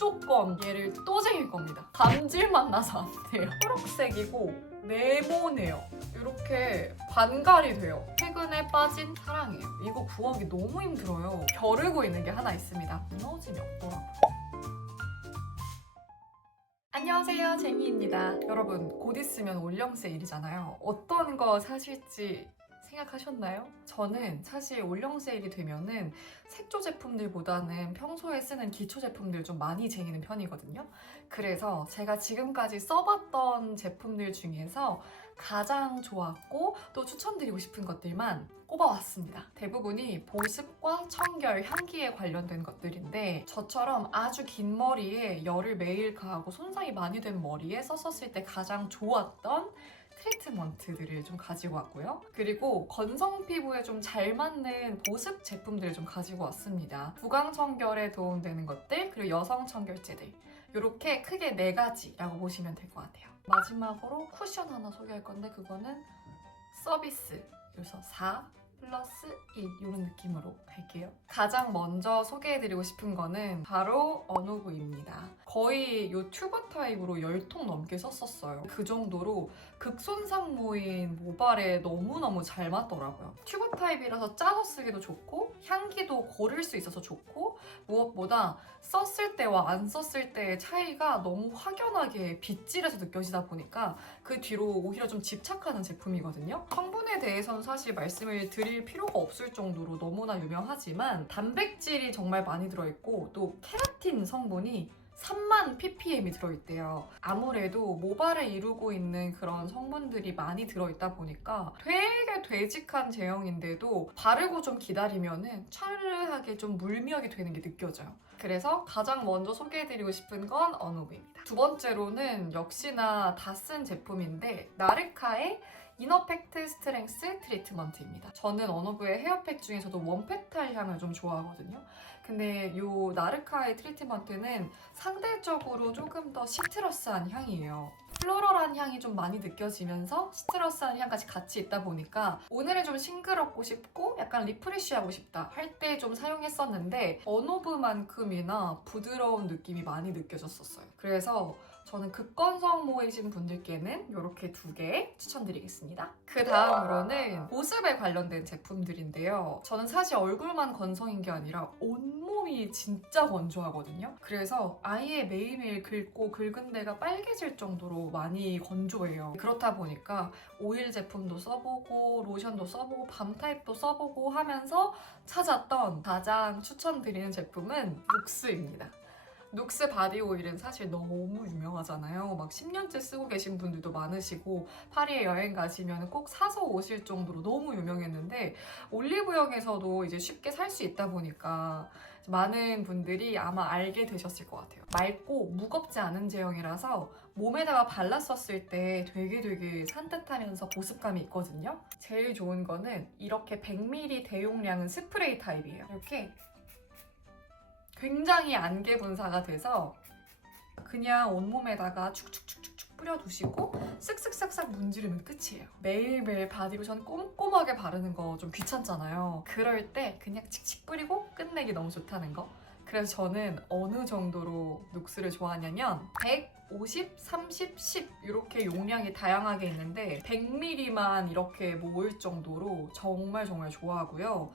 무조건 얘를 또 쟁일 겁니다. 감질맛 나서 안 돼요. 초록색이고 네모네요. 이렇게 반갈이 돼요. 최근에 빠진 사랑이에요. 이거 구하기 너무 힘들어요. 벼르고 있는 게 하나 있습니다. 무너짐이 없더라고요. 안녕하세요, 제니입니다. 여러분, 곧 있으면 올영 세 일이잖아요. 어떤 거 사실지 생각하셨나요? 저는 사실 올영 세일이 되면은 색조 제품들보다는 평소에 쓰는 기초 제품들 좀 많이 쟁이는 편이거든요. 그래서 제가 지금까지 써봤던 제품들 중에서 가장 좋았고 또 추천드리고 싶은 것들만 꼽아왔습니다. 대부분이 보습과 청결, 향기에 관련된 것들인데 저처럼 아주 긴 머리에 열을 매일 가하고 손상이 많이 된 머리에 썼었을 때 가장 좋았던 트리트먼트들을 좀 가지고 왔고요. 그리고 건성 피부에 좀 잘 맞는 보습 제품들을 좀 가지고 왔습니다. 부강 청결에 도움되는 것들, 그리고 여성 청결제들. 이렇게 크게 네 가지라고 보시면 될 것 같아요. 마지막으로 쿠션 하나 소개할 건데 그거는 서비스. 그래서 4 플러스 1 이런 느낌으로 갈게요. 가장 먼저 소개해드리고 싶은 거는 바로 어누브입니다. 거의 이 튜브 타입으로 10통 넘게 썼었어요. 그 정도로 극손상 모인 모발에 너무너무 잘 맞더라고요. 튜브 타입이라서 짜서 쓰기도 좋고 향기도 고를 수 있어서 좋고 무엇보다 썼을 때와 안 썼을 때의 차이가 너무 확연하게 빗질해서 느껴지다 보니까 그 뒤로 오히려 좀 집착하는 제품이거든요. 성분에 대해서는 사실 말씀을 드릴 필요가 없을 정도로 너무나 유명하지만 단백질이 정말 많이 들어있고 또 케라틴 성분이 3만 ppm이 들어있대요. 아무래도 모발에 이루고 있는 그런 성분들이 많이 들어있다 보니까 되게 되직한 제형인데도 바르고 좀 기다리면은 차르르하게 좀 물미역이 되는 게 느껴져요. 그래서 가장 먼저 소개해드리고 싶은 건 어누브입니다. 두 번째로는 역시나 다 쓴 제품인데 나르카의 이너팩트 스트렝스 트리트먼트입니다. 저는 어노브의 헤어팩 중에서도 원페탈 향을 좀 좋아하거든요. 근데 이 나르카의 트리트먼트는 상대적으로 조금 더 시트러스한 향이에요. 플로럴한 향이 좀 많이 느껴지면서 시트러스한 향까지 같이 있다 보니까 오늘은 좀 싱그럽고 싶고 약간 리프레쉬하고 싶다 할 때 좀 사용했었는데 어노브만큼이나 부드러운 느낌이 많이 느껴졌었어요. 그래서 저는 극건성 모이신 분들께는 이렇게 두 개 추천드리겠습니다. 그 다음으로는 보습에 관련된 제품들인데요. 저는 사실 얼굴만 건성인 게 아니라 온몸이 진짜 건조하거든요. 그래서 아예 매일매일 긁고 긁은 데가 빨개질 정도로 많이 건조해요. 그렇다 보니까 오일 제품도 써보고 로션도 써보고 밤 타입도 써보고 하면서 찾았던 가장 추천드리는 제품은 룩스입니다. 룩스 바디 오일은 사실 너무 유명하잖아요. 막 10년째 쓰고 계신 분들도 많으시고 파리에 여행 가시면 꼭 사서 오실 정도로 너무 유명했는데 올리브영에서도 이제 쉽게 살 수 있다 보니까 많은 분들이 아마 알게 되셨을 것 같아요. 맑고 무겁지 않은 제형이라서 몸에다가 발랐었을 때 되게 되게 산뜻하면서 보습감이 있거든요. 제일 좋은 거는 이렇게 100ml 대용량은 스프레이 타입이에요. 이렇게 굉장히 안개 분사가 돼서 그냥 온몸에다가 축축축축축 뿌려두시고 쓱쓱싹싹 문지르면 끝이에요. 매일매일 바디로션 꼼꼼하게 바르는 거 좀 귀찮잖아요. 그럴 때 그냥 칙칙 뿌리고 끝내기 너무 좋다는 거. 그래서 저는 어느 정도로 룩스를 좋아하냐면 100, 50, 30, 10 이렇게 용량이 다양하게 있는데 100ml만 이렇게 모을 정도로 정말 정말 좋아하고요.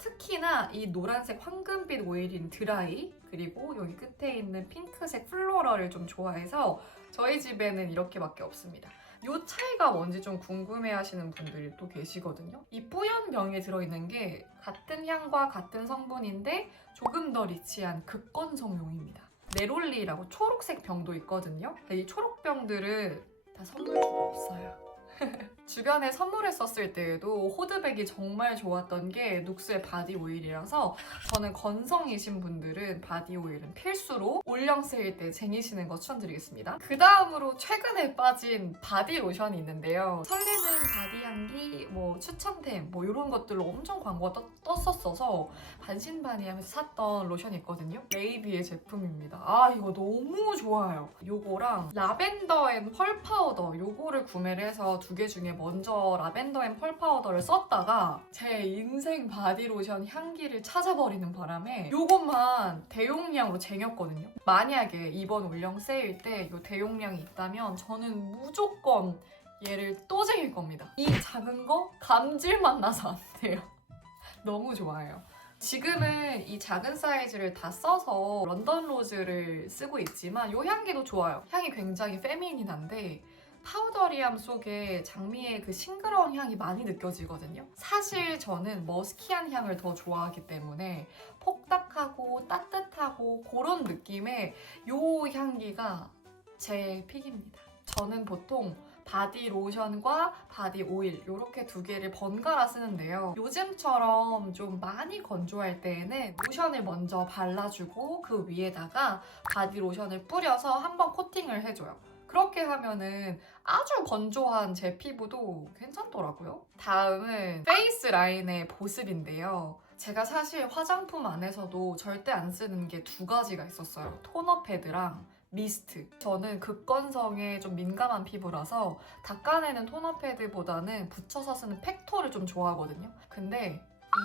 특히나 이 노란색 황금빛 오일인 드라이 그리고 여기 끝에 있는 핑크색 플로럴을 좀 좋아해서 저희 집에는 이렇게밖에 없습니다. 이 차이가 뭔지 좀 궁금해 하시는 분들이 또 계시거든요. 이 뿌연 병에 들어있는 게 같은 향과 같은 성분인데 조금 더 리치한 극건성용입니다. 네롤리라고 초록색 병도 있거든요. 이 초록병들은 다 선물 주고 없어요. 주변에 선물했었을 때에도 호드백이 정말 좋았던 게 눅스의 바디 오일이라서 저는 건성이신 분들은 바디 오일은 필수로 올영 세일 때 쟁이시는 거 추천드리겠습니다. 그 다음으로 최근에 빠진 바디 로션이 있는데요. 설레는 바디 향기, 뭐 추천템, 뭐 이런 것들로 엄청 광고가 떴, 떴었어서 반신반의하면서 샀던 로션이 있거든요. 레이비의 제품입니다. 아 이거 너무 좋아요. 요거랑 라벤더 앤 펄 파우더 요거를 구매를 해서 두두 개 중에 먼저 라벤더 앤 펄 파우더를 썼다가 제 인생 바디로션 향기를 찾아버리는 바람에 요것만 대용량으로 쟁였거든요. 만약에 이번 올영 세일 때이 대용량이 있다면 저는 무조건 얘를 또 쟁일 겁니다. 이 작은 거 감질만 나서 안 돼요. 너무 좋아요. 지금은 이 작은 사이즈를 다 써서 런던 로즈를 쓰고 있지만 이 향기도 좋아요. 향이 굉장히 페미닌한데 파우더리함 속에 장미의 그 싱그러운 향이 많이 느껴지거든요. 사실 저는 머스키한 향을 더 좋아하기 때문에 폭닥하고 따뜻하고 그런 느낌의 이 향기가 제 픽입니다. 저는 보통 바디 로션과 바디 오일 이렇게 두 개를 번갈아 쓰는데요. 요즘처럼 좀 많이 건조할 때에는 로션을 먼저 발라주고 그 위에다가 바디 로션을 뿌려서 한번 코팅을 해줘요. 그렇게 하면은 아주 건조한 제 피부도 괜찮더라고요. 다음은 페이스 라인의 보습인데요. 제가 사실 화장품 안에서도 절대 안 쓰는 게 두 가지가 있었어요. 토너 패드랑 미스트. 저는 극건성에 좀 민감한 피부라서 닦아내는 토너 패드보다는 붙여서 쓰는 팩토를 좀 좋아하거든요. 근데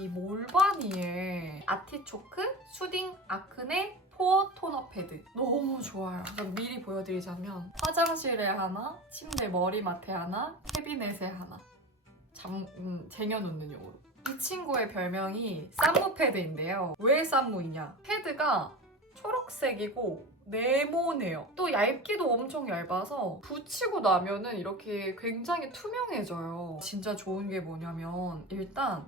이 몰바니의 아티초크 수딩 아크네 포어 토너 패드 너무 좋아요. 그럼 미리 보여드리자면 화장실에 하나, 침대 머리맡에 하나, 캐비넷에 하나 잠, 음, 쟁여놓는 용으로. 이 친구의 별명이 쌈무 패드인데요. 왜 쌈무이냐? 패드가 초록색이고 네모네요. 또 얇기도 엄청 얇아서 붙이고 나면은 이렇게 굉장히 투명해져요. 진짜 좋은 게 뭐냐면 일단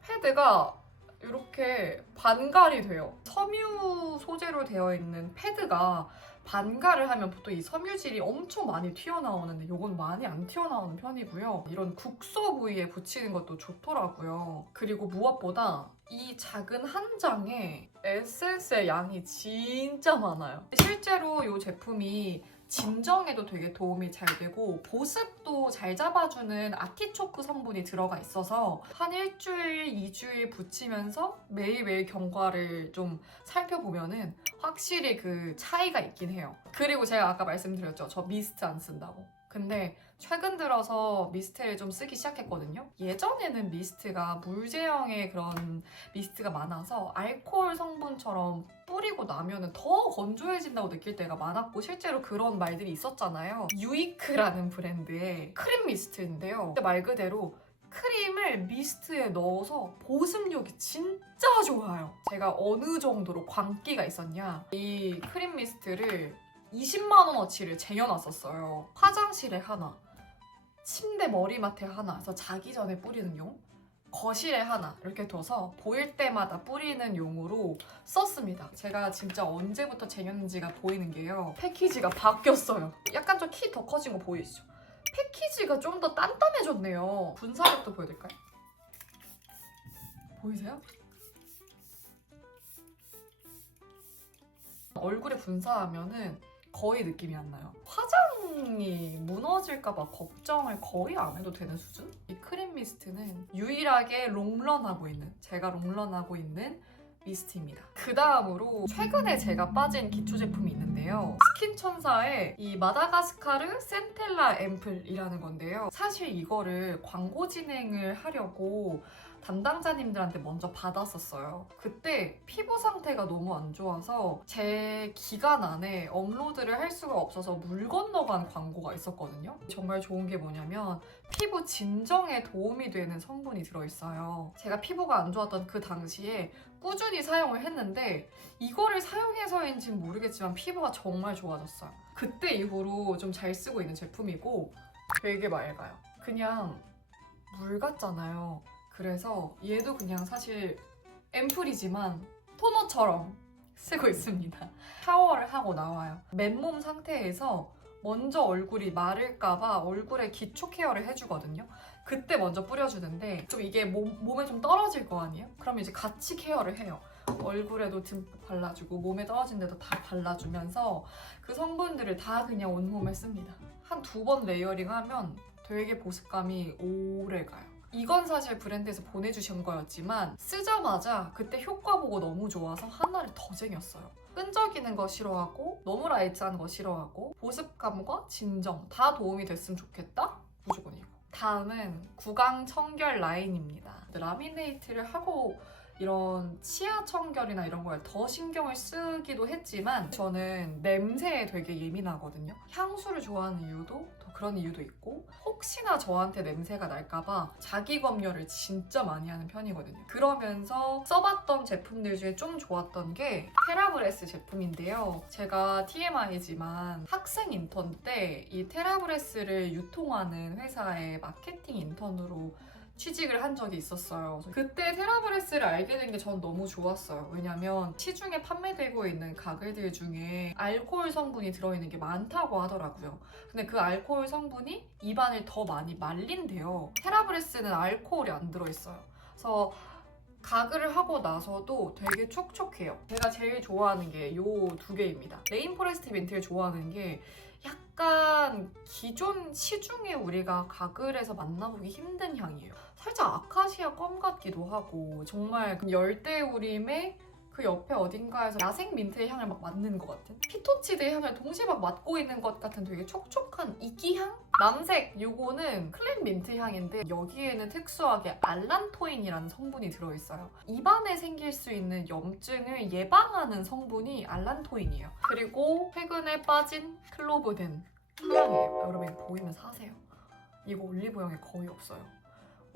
패드가 이렇게 반갈이 돼요. 섬유 소재로 되어 있는 패드가 반갈을 하면 보통 이 섬유질이 엄청 많이 튀어나오는데 이건 많이 안 튀어나오는 편이고요. 이런 국소 부위에 붙이는 것도 좋더라고요. 그리고 무엇보다 이 작은 한 장에 에센스의 양이 진짜 많아요. 실제로 이 제품이 진정에도 되게 도움이 잘 되고 보습도 잘 잡아주는 아티초크 성분이 들어가 있어서 한 일주일, 이주일 붙이면서 매일매일 경과를 좀 살펴보면은 확실히 그 차이가 있긴 해요. 그리고 제가 아까 말씀드렸죠. 저 미스트 안 쓴다고. 근데 최근 들어서 미스트를 좀 쓰기 시작했거든요. 예전에는 미스트가 물 제형의 그런 미스트가 많아서 알코올 성분처럼 뿌리고 나면은 더 건조해진다고 느낄 때가 많았고 실제로 그런 말들이 있었잖아요. 유이크라는 브랜드의 크림 미스트인데요. 말 그대로 크림을 미스트에 넣어서 보습력이 진짜 좋아요. 제가 어느 정도로 광기가 있었냐. 이 크림 미스트를 20만원어치를 쟁여놨었어요. 화장실에 하나, 침대 머리맡에 하나, 그래서 자기 전에 뿌리는 용, 거실에 하나 이렇게 둬서 보일 때마다 뿌리는 용으로 썼습니다. 제가 진짜 언제부터 쟁였는지가 보이는 게요. 패키지가 바뀌었어요. 약간 좀 키 더 커진 거 보이시죠? 패키지가 좀 더 단단해졌네요. 분사력도 보여드릴까요? 보이세요? 얼굴에 분사하면은 거의 느낌이 안 나요. 화장이 무너질까봐 걱정을 거의 안 해도 되는 수준? 이 크림 미스트는 유일하게 롱런하고 있는, 제가 롱런하고 있는 미스트입니다. 그 다음으로 최근에 제가 빠진 기초 제품이 있는데요. 스킨 천사의 이 마다가스카르 센텔라 앰플이라는 건데요. 사실 이거를 광고 진행을 하려고 담당자님들한테 먼저 받았었어요. 그때 피부 상태가 너무 안 좋아서 제 기간 안에 업로드를 할 수가 없어서 물 건너간 광고가 있었거든요. 정말 좋은 게 뭐냐면 피부 진정에 도움이 되는 성분이 들어있어요. 제가 피부가 안 좋았던 그 당시에 꾸준히 사용을 했는데 이거를 사용해서인지는 모르겠지만 피부가 정말 좋아졌어요. 그때 이후로 좀 잘 쓰고 있는 제품이고 되게 맑아요. 그냥 물 같잖아요. 그래서 얘도 그냥 사실 앰플이지만 토너처럼 쓰고 있습니다. 샤워를 하고 나와요. 맨몸 상태에서 먼저 얼굴이 마를까봐 얼굴에 기초 케어를 해주거든요. 그때 먼저 뿌려주는데 좀 이게 몸, 몸에 좀 떨어질 거 아니에요? 그럼 이제 같이 케어를 해요. 얼굴에도 듬뿍 발라주고 몸에 떨어진 데도 다 발라주면서 그 성분들을 다 그냥 온몸에 씁니다. 한 두 번 레이어링 하면 되게 보습감이 오래 가요. 이건 사실 브랜드에서 보내주신 거였지만 쓰자마자 그때 효과 보고 너무 좋아서 하나를 더 쟁였어요. 끈적이는 거 싫어하고 너무 라이트한 거 싫어하고 보습감과 진정 다 도움이 됐으면 좋겠다? 무조건 이거. 다음은 구강 청결 라인입니다. 라미네이트를 하고 이런 치아 청결이나 이런 걸 더 신경을 쓰기도 했지만 저는 냄새에 되게 예민하거든요. 향수를 좋아하는 이유도 더 그런 이유도 있고 혹시나 저한테 냄새가 날까봐 자기 검열을 진짜 많이 하는 편이거든요. 그러면서 써봤던 제품들 중에 좀 좋았던 게 테라브레스 제품인데요. 제가 TMI지만 학생 인턴 때 이 테라브레스를 유통하는 회사의 마케팅 인턴으로 취직을 한 적이 있었어요. 그때 테라브레스를 알게 된 게 전 너무 좋았어요. 왜냐면 시중에 판매되고 있는 가글들 중에 알코올 성분이 들어있는 게 많다고 하더라고요. 근데 그 알코올 성분이 입안을 더 많이 말린대요. 테라브레스는 알코올이 안 들어있어요. 그래서 가글을 하고 나서도 되게 촉촉해요. 제가 제일 좋아하는 게요두 개입니다. 레인포레스트 민트를 좋아하는 게 약간 기존 시중에 우리가 가글에서 만나보기 힘든 향이에요. 살짝 아카시아 껌 같기도 하고 정말 그 열대우림의 그 옆에 어딘가에서 야생 민트의 향을 막 맡는 것 같은 피토치드의 향을 동시에 막 맡고 있는 것 같은 되게 촉촉한 이기향? 남색 요거는 클린 민트 향인데 여기에는 특수하게 알란토인이라는 성분이 들어있어요. 입안에 생길 수 있는 염증을 예방하는 성분이 알란토인이에요. 그리고 최근에 빠진 클로브덴 향이에요. 여러분 보이면 사세요. 이거 올리브영에 거의 없어요.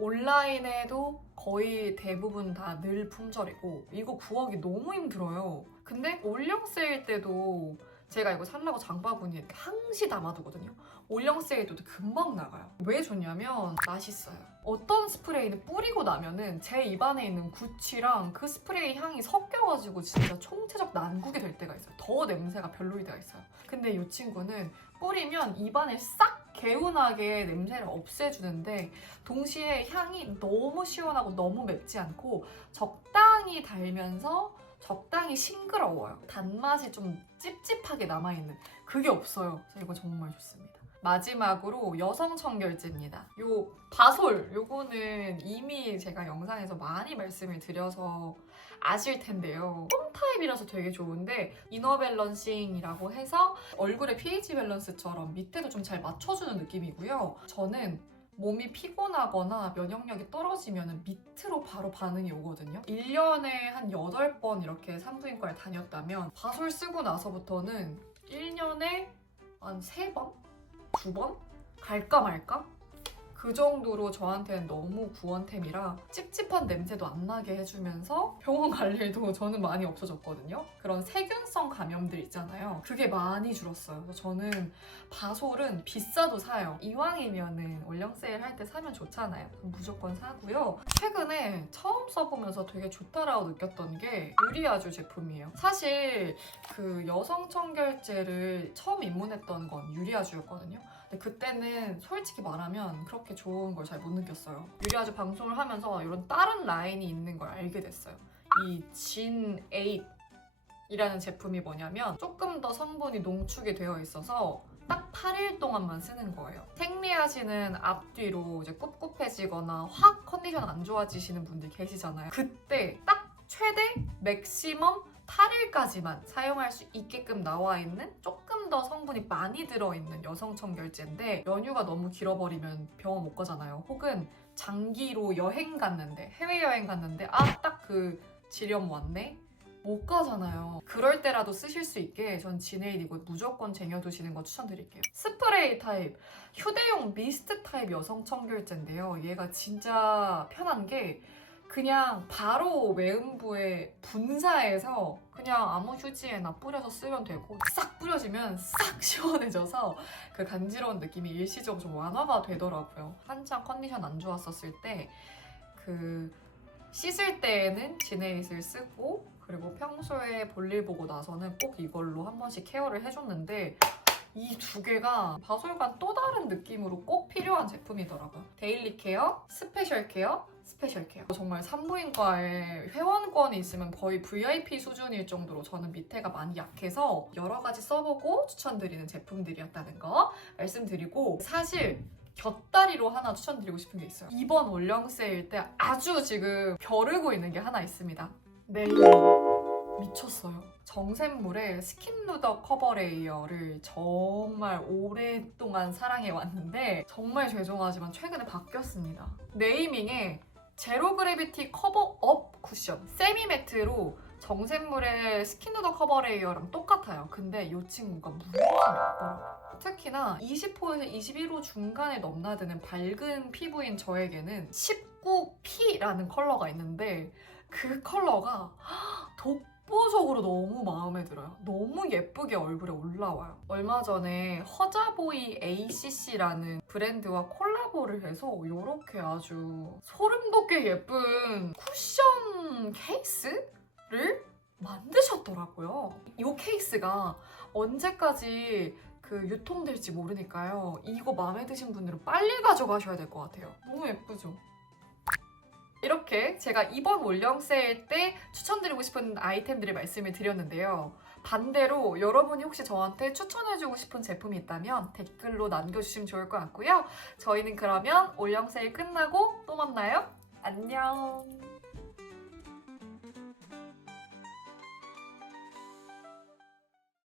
온라인에도 거의 대부분 다 늘 품절이고 이거 구하기 너무 힘들어요. 근데 올영 세일 때도 제가 이거 살라고 장바구니에 이렇게 항시 담아두거든요. 올영 세일 때도 금방 나가요. 왜 좋냐면 맛있어요. 어떤 스프레이는 뿌리고 나면은 제 입안에 있는 구취랑 그 스프레이 향이 섞여가지고 진짜 총체적 난국이 될 때가 있어요. 더 냄새가 별로일 때가 있어요. 근데 이 친구는 뿌리면 입안을 싹 개운하게 냄새를 없애주는데 동시에 향이 너무 시원하고 너무 맵지 않고 적당히 달면서 적당히 싱그러워요. 단맛이 좀 찝찝하게 남아있는 그게 없어요. 그래서 이거 정말 좋습니다. 마지막으로 여성 청결제입니다. 요 바솔 요거는 이미 제가 영상에서 많이 말씀을 드려서 아실 텐데요. 홈 타입이라서 되게 좋은데 이너 밸런싱이라고 해서 얼굴의 pH 밸런스처럼 밑에도 좀 잘 맞춰주는 느낌이고요. 저는 몸이 피곤하거나 면역력이 떨어지면 밑으로 바로 반응이 오거든요. 1년에 한 8번 이렇게 산부인과를 다녔다면 바솔 쓰고 나서부터는 1년에 한 3번? 2번? 갈까 말까? 그 정도로 저한테는 너무 구원템이라 찝찝한 냄새도 안 나게 해주면서 병원 갈 일도 저는 많이 없어졌거든요. 그런 세균성 감염들 있잖아요. 그게 많이 줄었어요. 저는 바솔은 비싸도 사요. 이왕이면은 올영 세일 할 때 사면 좋잖아요. 무조건 사고요. 최근에 처음 써보면서 되게 좋다라고 느꼈던 게 유리아주 제품이에요. 사실 그 여성 청결제를 처음 입문했던 건 유리아주였거든요. 근데 그때는 솔직히 말하면 그렇게 좋은 걸 잘 못 느꼈어요. 유리아주 방송을 하면서 이런 다른 라인이 있는 걸 알게 됐어요. 이 진 에잇 이라는 제품이 뭐냐면 조금 더 성분이 농축이 되어 있어서 딱 8일 동안만 쓰는 거예요. 생리하시는 앞뒤로 이제 꿉꿉해지거나 확 컨디션 안 좋아지시는 분들 계시잖아요. 그때 딱 최대 맥시멈 8일까지만 사용할 수 있게끔 나와 있는 조금 더 성분이 많이 들어있는 여성 청결제인데 연휴가 너무 길어버리면 병원 못 가잖아요. 혹은 장기로 여행 갔는데 해외여행 갔는데 아 딱 그 지렴 왔네? 못 가잖아요. 그럴 때라도 쓰실 수 있게 전 지네일 이거 무조건 쟁여두시는 거 추천드릴게요. 스프레이 타입, 휴대용 미스트 타입 여성 청결제인데요. 얘가 진짜 편한 게 그냥 바로 외음부에 분사해서 그냥 아무 휴지에나 뿌려서 쓰면 되고 싹 뿌려지면 싹 시원해져서 그 간지러운 느낌이 일시적으로 좀 완화가 되더라고요. 한창 컨디션 안 좋았었을 때 그 씻을 때에는 지네잇을 쓰고 그리고 평소에 볼일 보고 나서는 꼭 이걸로 한 번씩 케어를 해줬는데 이두 개가 바솔과 또 다른 느낌으로 꼭 필요한 제품이더라고요. 데일리 케어, 스페셜 케어, 스페셜 케어. 정말 산부인과에 회원권이 있으면 거의 VIP 수준일 정도로 저는 밑에가 많이 약해서 여러 가지 써보고 추천드리는 제품들이었다는 거 말씀드리고 사실 곁다리로 하나 추천드리고 싶은 게 있어요. 이번 올영 세일 때 아주 지금 벼르고 있는 게 하나 있습니다. 네일. 미쳤어요. 정샘물의 스킨 누더 커버 레이어를 정말 오랫동안 사랑해 왔는데 정말 죄송하지만 최근에 바뀌었습니다. 네이밍에 제로 그래비티 커버 업 쿠션 세미 매트로 정샘물의 스킨 누더 커버 레이어랑 똑같아요. 근데 이 친구가 무엇이 낫더라고요. 특히나 20호에서 21호 중간에 넘나드는 밝은 피부인 저에게는 19P라는 컬러가 있는데 그 컬러가 독 보적으로 너무 마음에 들어요. 너무 예쁘게 얼굴에 올라와요. 얼마 전에 허자보이 ACC라는 브랜드와 콜라보를 해서 이렇게 아주 소름 돋게 예쁜 쿠션 케이스를 만드셨더라고요. 이 케이스가 언제까지 그 유통될지 모르니까요. 이거 마음에 드신 분들은 빨리 가져가셔야 될 것 같아요. 너무 예쁘죠? 이렇게 제가 이번 올영 세일 때 추천드리고 싶은 아이템들을 말씀을 드렸는데요. 반대로 여러분이 혹시 저한테 추천해주고 싶은 제품이 있다면 댓글로 남겨주시면 좋을 것 같고요. 저희는 그러면 올영 세일 끝나고 또 만나요. 안녕.